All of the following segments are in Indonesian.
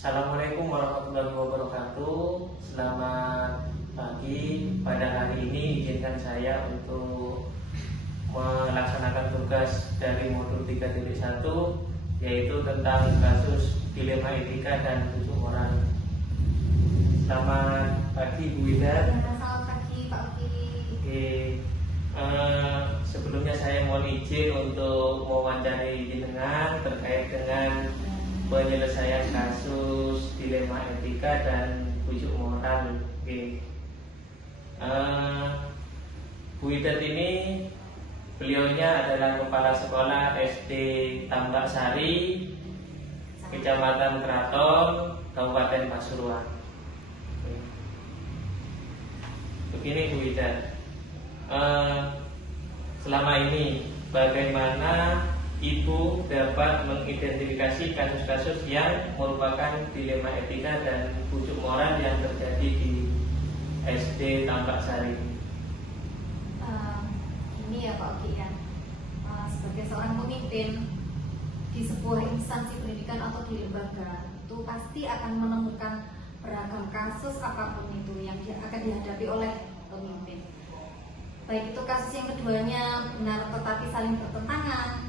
Assalamualaikum warahmatullahi wabarakatuh. Selamat pagi. Pada hari ini izinkan saya untuk melaksanakan tugas dari modul 3.1, yaitu tentang kasus dilema etika dan bujuk moral. Selamat pagi Bu Ida. Selamat pagi Pak Uki. Oke. Sebelumnya saya mohon izin untuk mewawancarai jenengan terkait dengan penyelesaian kasus dilema etika dan bujuk moral. Oke. Bu Idat ini beliaunya adalah kepala sekolah SD Tambak Sari, Kecamatan Kraton, Kabupaten Pasuruan. Oke. Begini Bu Idat, selama ini bagaimana Ibu dapat mengidentifikasi kasus-kasus yang merupakan dilema etika dan bujuk moral yang terjadi di SD Tambak Sari? Ini ya Pak Uki ya, sebagai seorang pemimpin di sebuah instansi pendidikan atau di lembaga, itu pasti akan menemukan beragam kasus apapun itu yang akan dihadapi oleh pemimpin. Baik itu kasus yang keduanya benar tetapi saling bertentangan,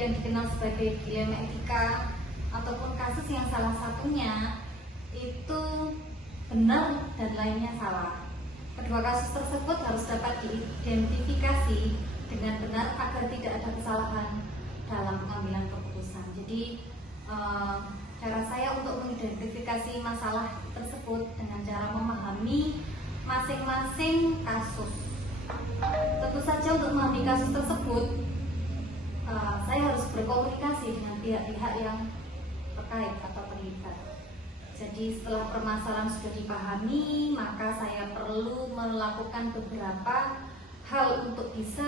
yang dikenal sebagai dilema etika, ataupun kasus yang salah satunya itu benar dan lainnya salah. Kedua kasus tersebut harus dapat diidentifikasi dengan benar agar tidak ada kesalahan dalam pengambilan keputusan. Jadi cara saya untuk mengidentifikasi masalah tersebut dengan cara memahami masing-masing kasus. Tentu saja untuk memahami kasus tersebut saya harus berkomunikasi dengan pihak-pihak yang terkait atau terlibat. Jadi setelah permasalahan sudah dipahami, maka saya perlu melakukan beberapa hal untuk bisa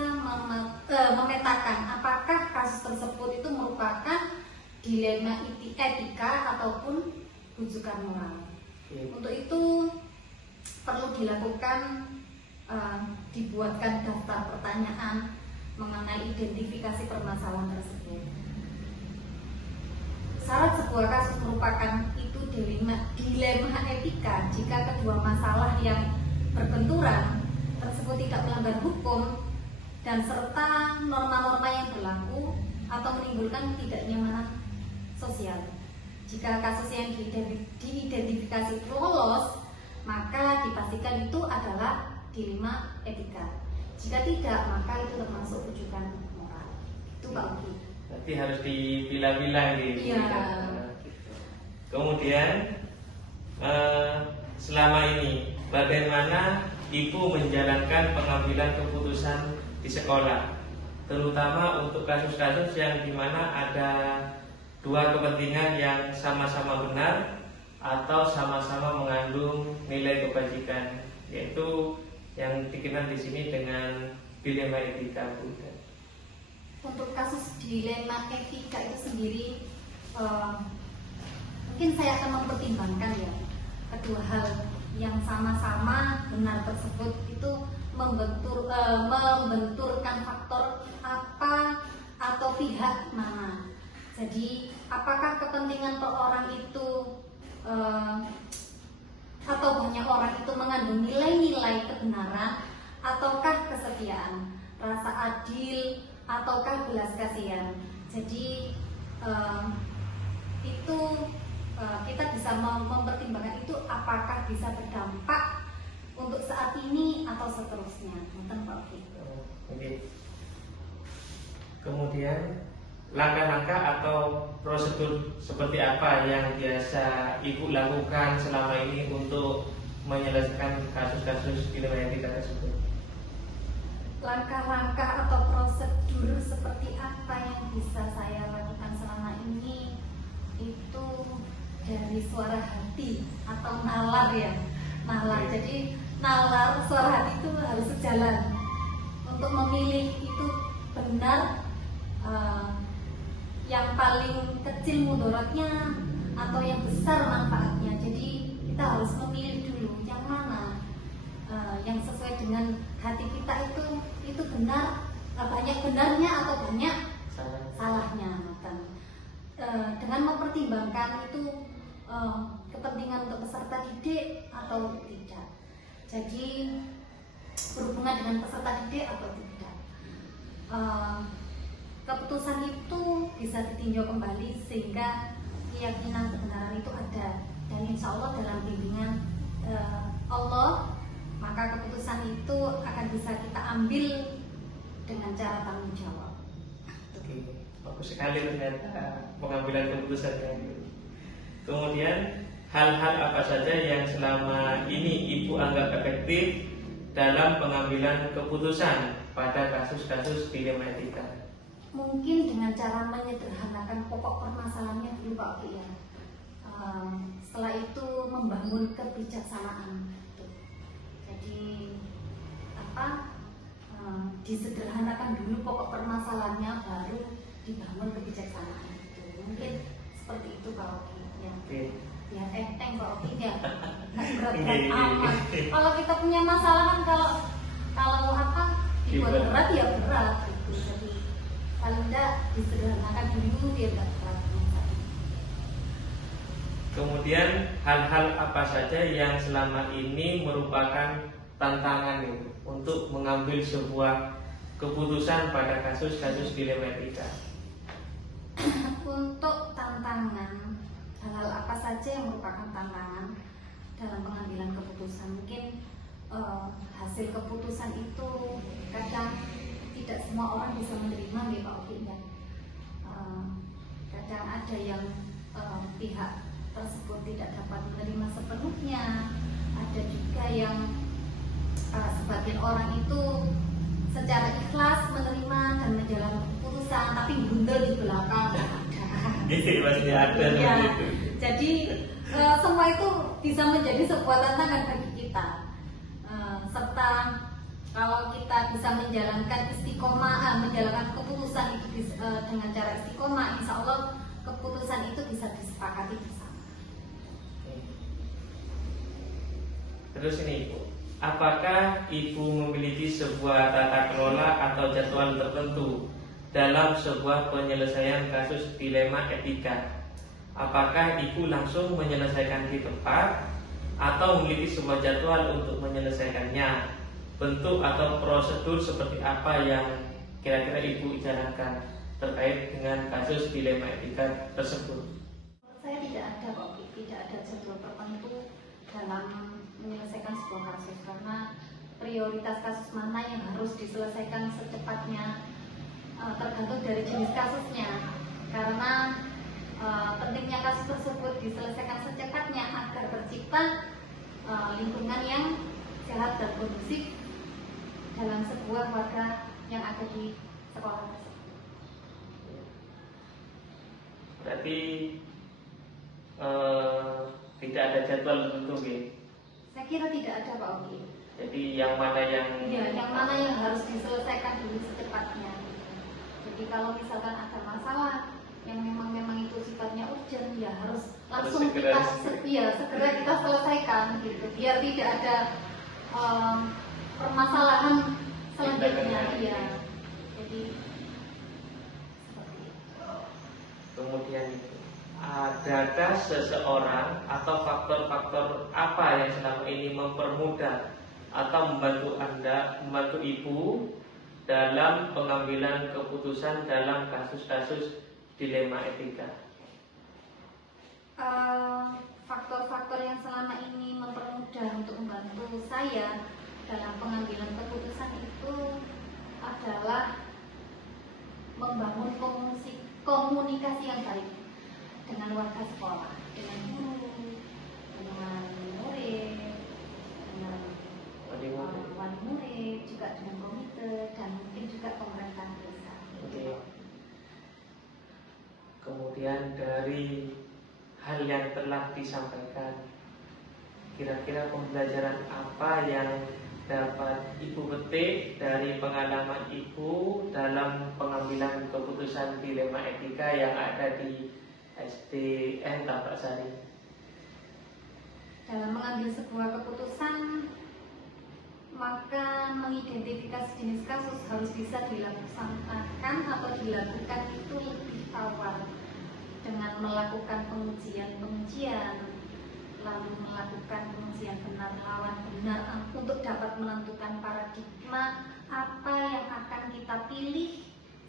memetakan apakah kasus tersebut itu merupakan dilema etika ataupun bujukan moral. Untuk itu perlu dilakukan dibuatkan daftar pertanyaan mengenai identifikasi permasalahan tersebut. Syarat sebuah kasus merupakan itu dilema etika jika kedua masalah yang berbenturan tersebut tidak melanggar hukum dan serta norma-norma yang berlaku atau menimbulkan ketidaknyamanan sosial. Jika kasus yang diidentifikasi itu lolos, maka dipastikan itu adalah dilema etika. Jika tidak, maka itu termasuk bujukan moral. Itu Pak Uki. Berarti harus dipilah-pilah gitu. Iya. Kemudian selama ini bagaimana Ibu menjalankan pengambilan keputusan di sekolah, terutama untuk kasus-kasus yang dimana ada dua kepentingan yang sama-sama benar atau sama-sama mengandung nilai kebajikan, yaitu yang dikenal di sini dengan dilema etika. Untuk kasus dilema etika itu sendiri, mungkin saya akan mempertimbangkan ya kedua hal yang sama-sama benar tersebut itu membenturkan faktor apa atau pihak mana. Jadi apakah kepentingan per orang itu atau banyak orang itu mengandung nilai-nilai kebenaran, ataukah kesetiaan, rasa adil, ataukah belas kasihan. Jadi itu kita bisa mempertimbangkan itu apakah bisa berdampak untuk saat ini atau seterusnya. Oke. Kemudian langkah-langkah atau prosedur seperti apa yang biasa Ibu lakukan selama ini untuk menyelesaikan kasus-kasus dilema etika tersebut? Langkah-langkah atau prosedur seperti apa yang bisa saya lakukan selama ini itu dari suara hati atau nalar ya, nalar. Jadi nalar suara hati itu harus sejalan untuk memilih itu benar. Yang paling kecil mudaratnya atau yang besar manfaatnya. Jadi kita harus memilih dulu yang mana yang sesuai dengan hati kita itu benar, banyak benarnya atau banyak salahnya. Dengan mempertimbangkan itu kepentingan untuk peserta didik atau tidak. Jadi berhubungan dengan peserta didik atau tidak. Keputusan itu bisa ditinjau kembali sehingga keyakinan kebenaran itu ada, dan insya Allah dalam bimbingan Allah, maka keputusan itu akan bisa kita ambil dengan cara tanggung jawab. Oke, bagus sekali ternyata pengambilan keputusannya. Kemudian hal-hal apa saja yang selama ini Ibu anggap efektif dalam pengambilan keputusan pada kasus-kasus dilema etika? Mungkin dengan cara menyederhanakan pokok permasalahannya dulu Pak Oki ya. Setelah itu membangun kebijaksanaan. Jadi disederhanakan dulu pokok permasalahannya, baru dibangun kebijaksanaan itu. Mungkin seperti itu Pak Oki ya. Ya enteng Pak Oki ya. Nggak berat-berat amat. Kalau kita punya masalah kan kalau dibuat berat ya berat gitu. Jadi paling tidak disederhanakan dulu biar nggak berat. Kemudian hal-hal apa saja yang selama ini merupakan tantangan untuk mengambil sebuah keputusan pada kasus-kasus dilema etika? Untuk tantangan, hal-hal apa saja yang merupakan tantangan dalam pengambilan keputusan? Mungkin hasil keputusan itu kadang tidak semua orang bisa menerima ya Pak Oki ya. Kadang ada yang pihak tersebut tidak dapat menerima sepenuhnya, ada juga yang sebagian orang itu secara ikhlas menerima dan menjalankan keputusan tapi gundul di belakang. Pasti ada Ya, itu. jadi semua itu bisa menjadi sebuah tantangan bagi kita. Serta kalau kita bisa menjalankan istiqomah, menjalankan keputusan itu dengan cara istiqomah, insya Allah keputusan itu bisa disepakati bersama. Terus ini Ibu, apakah Ibu memiliki sebuah tata kelola atau jadwal tertentu dalam sebuah penyelesaian kasus dilema etika? Apakah Ibu langsung menyelesaikan di tempat atau memiliki sebuah jadwal untuk menyelesaikannya? Bentuk atau prosedur seperti apa yang kira-kira Ibu jalankan terkait dengan kasus dilema etika tersebut? Saya tidak ada Pak Oki, tidak ada jadwal tertentu dalam menyelesaikan sebuah kasus, karena prioritas kasus mana yang harus diselesaikan secepatnya tergantung dari jenis kasusnya. Karena pentingnya kasus tersebut diselesaikan secepatnya agar tercipta lingkungan yang sehat dan kondusif dalam sebuah warga yang ada di sekolah tersebut. Berarti tidak ada jadwal tertentu, Saya kira tidak ada Pak Oki. Jadi yang mana yang harus diselesaikan dulu secepatnya. Jadi kalau misalkan ada masalah yang memang itu sifatnya urgent, ya harus langsung segera kita selesaikan gitu, biar tidak ada permasalahan selanjutnya. Iya. Jadi seperti itu. Kemudian adakah seseorang atau faktor-faktor apa yang selama ini mempermudah atau membantu Ibu dalam pengambilan keputusan dalam kasus-kasus dilema etika? Faktor-faktor yang selama ini mempermudah untuk membantu saya dalam pengambilan keputusan itu adalah membangun komunikasi yang baik dengan warga sekolah, dengan guru, dengan murid, dengan wali murid, juga dengan komite, dan mungkin juga pemerintah desa. Oke. Kemudian dari hal yang telah disampaikan, kira-kira pembelajaran apa yang dapat Ibu petik dari pengalaman Ibu dalam pengambilan keputusan dilema etika yang ada di SDN Tambak Sari. Dalam mengambil sebuah keputusan, maka mengidentifikasi jenis kasus harus bisa dilaksanakan atau dilakukan itu lebih awal dengan melakukan pengujian, lalu melakukan pengujian benar lawan benar untuk dapat menentukan paradigma apa yang akan kita pilih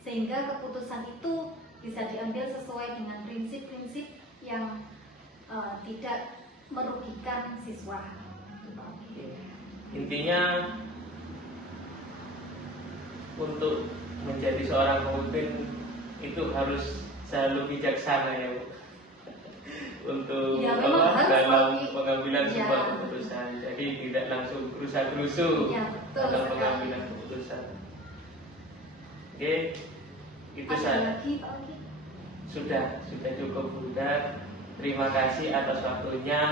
sehingga keputusan itu bisa diambil sesuai dengan prinsip-prinsip yang tidak merugikan siswa. Intinya untuk menjadi seorang pemimpin itu harus selalu bijaksana ya Bu. Untuk Ya, memang harus dalam tapi- pengambilan ya. sebuah keputusan. Jadi tidak langsung gerusa-gerusu Ya, betul dalam sekali. pengambilan keputusan. Oke, itu Ada saja. lagi Pak Oki? Sudah cukup Bunda. Terima kasih atas waktunya.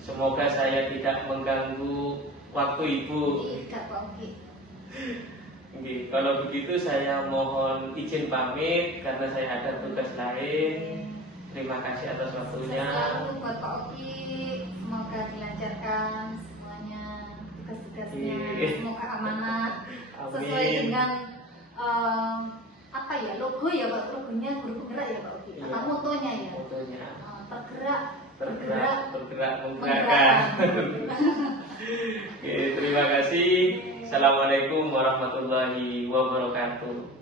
Semoga saya tidak mengganggu waktu Ibu. Tidak Pak Oki. Oke, kalau begitu saya mohon izin pamit karena saya ada tugas lain. Terima kasih atas waktunya. Selalu buat Pak Oki, semoga dilancarkan semuanya tugas-tugasnya, Iya. semoga amanah sesuai Amin. dengan apa ya logo ya Pak, logonya guru penggerak ya Pak Oki, Iya. atau motonya ya, Fotonya tergerak, bergerak menggerakkan. Oke, terima kasih. Assalamualaikum warahmatullahi wabarakatuh.